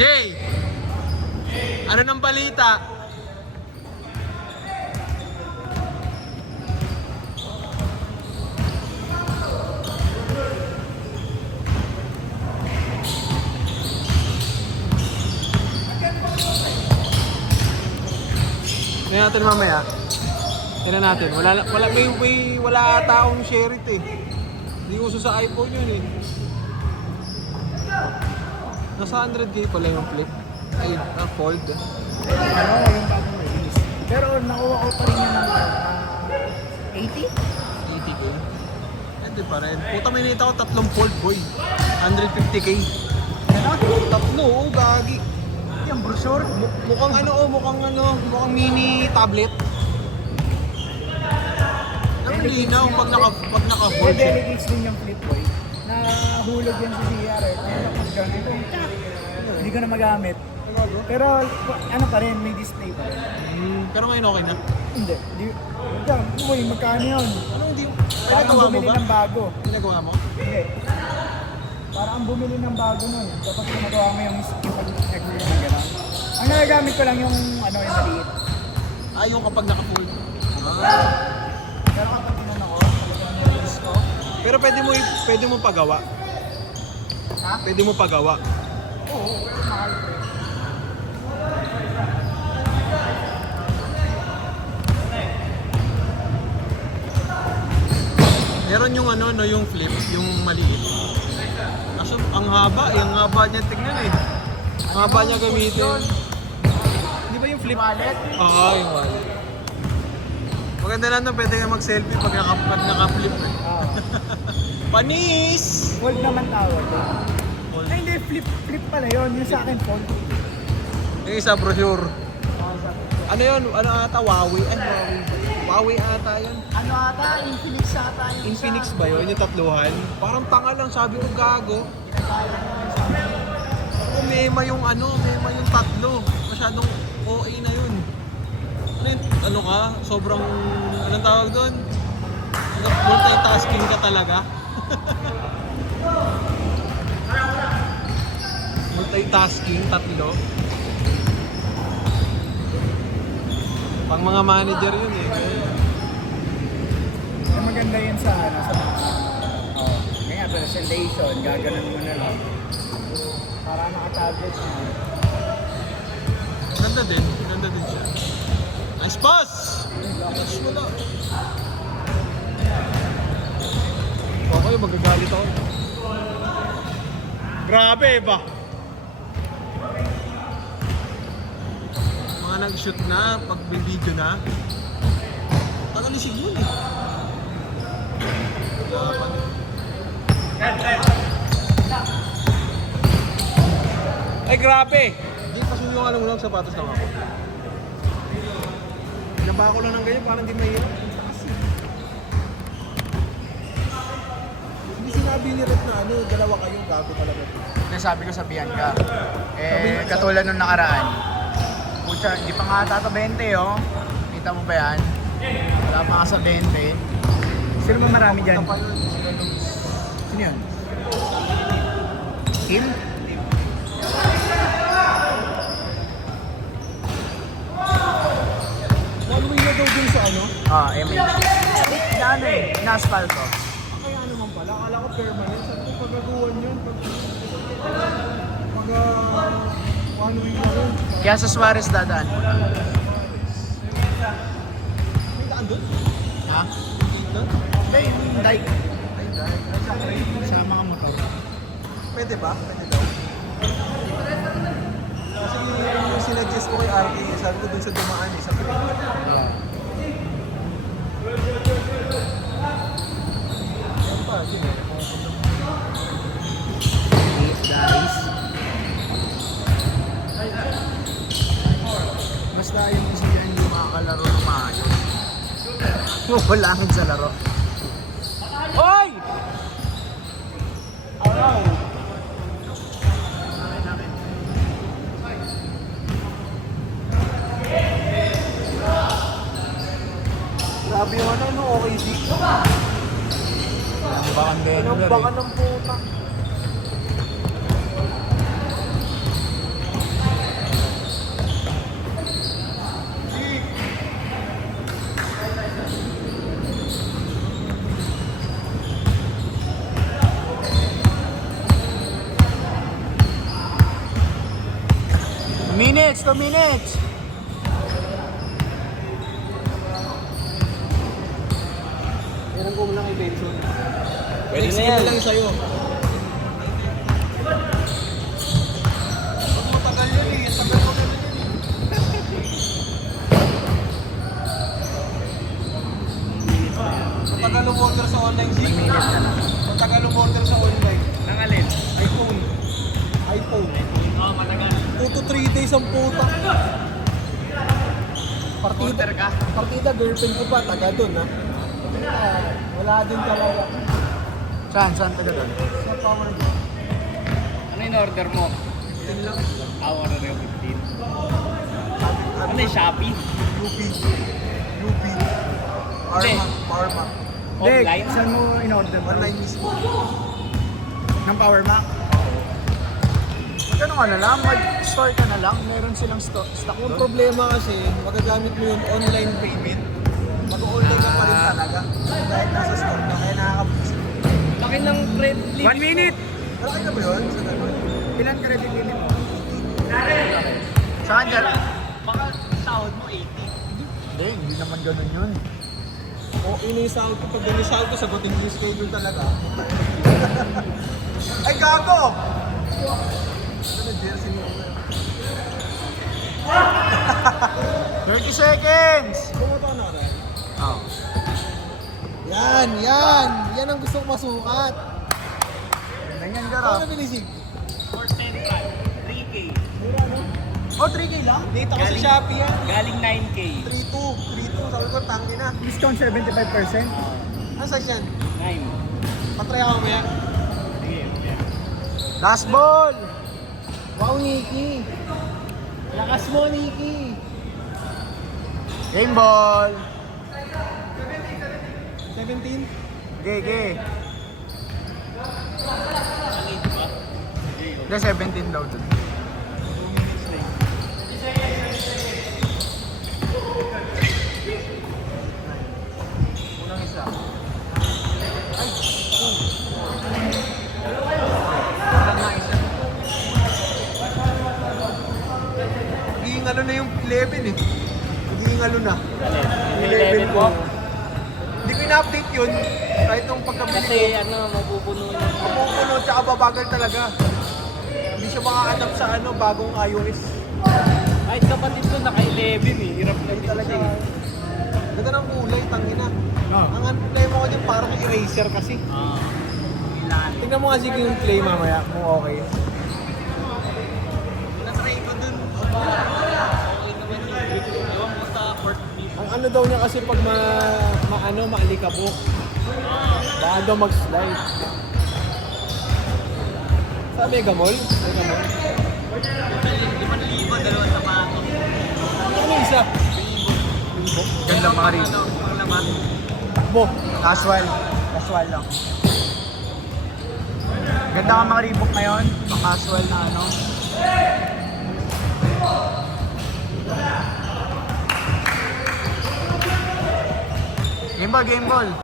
Jay! Ano ng balita? Tingnan natin mamaya. Tingnan natin. Wala taong share it eh. Hindi uso sa iPhone yun eh. Nasa 100k pala yung flip. Ay, fold. Ano, yung bagong release. Pero nakuha ko pa rin yan ng 80? 80k. Hindi pa rin. Puta, may nita ko tatlong fold boy. 150k. Ano? Tatlo, oh, gagi. Yung brochure? Mukhang mini tablet. Ang linaw pag naka-fold siya. Delegates din yung flip boy. Nahulog yan sa CR eh. Kaya pag ganito, hindi ko na magamit. Pero ano pa rin, may display pa rin. Pero ngayon okay na. Hindi. Diyan, boy, magkano yun? Ano hindi? Parang Pinagawa mo bumili ba? ng bago. Pinagawa mo? Hindi. Parang bumili ng bago nun. Kapag ginagawa mo yung pag-exercise na gano'n. Ang nagagamit ko lang yung yung maliit. Yung kapag naka-fold. Pero kapag pinan ako, nililinis ko. Pero pwede mo pagawa. Ha? Pwede mo pagawa. Oo, mahal ko. Meron yung yung flip, yung maliit. Kaso ang haba niya tingnan eh. Ang haba niya gamitin. Di ba yung flip? Wallet? Oo, yung wallet. Maganda lang na pwede ka mag-selfie pag naka-flip eh. Oo. Panis! Fold naman tawag. Ay hindi, flip pala yun. Yung sa akin fold. Yung isa brochure. Ano yun? Ano ata? Huawei? Huawei ata yun. Ano ata? Infinix ata yung Infinix ba yun? Yung tatluhan? Parang tanga lang, sabi ko gago. Oh, mema yung tatlo. Masyadong OA na yun. Ano ka? Sobrang, anong tawag doon? Multitasking ka talaga. Multitasking, tatlo. Pang mga manager yun eh. Yung maganda yun sa sa kaya presentation, gaganon mo na lang. Para naka-tablet na. Ganda din siya. Nice pass! Nice mo lang. Okay, magagalit ako. Grabe ba? Mga nag-shoot na, pag may video na. Tagalisig yun eh. Yapan. Ay grabe! Hindi pasuyo ka lang ng sapatos lang ako. Naba ko lang ng ganyan, parang hindi mahirap. Hindi sinabi ni Rep na dalawa kayong gago talaga. Nasabi ko sa Bianca. Katulad nung nakaraan. Pucha, hindi pa nga ata 20 oh. Kita mo ba yan? Wala pa nga sa 20. Sino ba marami dyan? Sino yun? Kim? One way na daw dun sa MH. Ano eh, in-asfalto. Kaya naman pala, akala ko permanent. Sabi ko pagagawan yun. One way na yun. Kaya sa Suarez dadaan. May daan dun? Ha? Dun? Dike. Sa mga motor. Pwede ba? Pwede daw. Kasi yung sinuggest ko kay RT, sabi ko dun sa dumaan sa Green. Yan pa, yun eh. Guys. Basta yung isa dyan yung makakalaro ng maayos. Walangin sa laro. Hoy! Araw! Grabe yun, okay di? Baka Baka ng puta. minutes, 2 minutes. Meron ko muna kay Benson. Pwede Next na game yan. na lang sa'yo. Pag matagal yun eh. Tagal mo ganun yun eh. Matagal umorder sa online Zig. Matagal umorder sa online. Nang alin? iPhone. iPhone. Oo, matagal. 2 to 3 days ang puta. Partida, Order ka? partida girlfriend ko pa, taga doon ha. Wala din talaga. Saan taga doon? Sa power mo. Ano yung order mo? Yun lang. Order yung 15. Ano yung Shopee? UP. UP. Arma. Arma. Offline? Saan mo in-order? Online mismo. Ng Power Mac? Magkano ka na lang? Mag-store ka na lang. Meron silang stock Ang doon. problema kasi, magagamit mo yung online payment. Mag-order ka pa rin talaga. Dahil nasa store ka, kaya nakaka-push. Laki ng credit limit. 1 minute! Malaki na ba yun? Sa ganun? Ilan ka rin limit mo? Saan ka? Baka sahod mo 80. Hindi naman ganun yun. O, inisahod ko. Pag inisahod ko, sagutin ko yung schedule talaga. Ay, gago! Ano, jersey mo? 30 seconds! Bumoto na ka. Oh. Yan, yan! Yan ang gusto kong masukat. Ganyan ka Ano ra. binisig? 3K. Mura, no? Oh, 3K lang? Dito ko sa Shopee yan. Galing 9K. 3-2. Sabi ko, tangin na. Discount 75%. Ano size yan? 9. Patry ako mamaya. Last ball! Wow, Nikki! Lakas mo, Nikki! Game ball! 17? Gege. Hindi, 17 daw dun. Unang isa. Unang isa. Magiging ano na yung 11 eh. Magiging ano na. Yung 11 mo? Hindi ko ina-update yun. Kahit nung pagkabili Kasi ko. ano, mapupuno yun. Mapupuno tsaka babagal talaga. Hindi siya makaka-adapt sa ano, bagong iOS. Kahit kapatid ko naka-11 eh. Hirap na din Talaga. siya. Ganda ng kulay, tangina. No. Ang ano play mo ko dyan, parang eraser kasi. Ilan? Tingnan mo kasi yung play mamaya kung okay. Natry ko dun. Ewan mo sa court dito. Ang ano daw niya kasi pag maalikabok. Baka daw mag-slide. Sa Mega Mall? Mega Mall? 5,000, dalawang sapatos. Ano isa? Ganda mga rin. Ano, pang laman. Takbo. Casual. Casual lang. Ganda ka mga Reebok ngayon. Pang casual na ano. Game ball, game ball.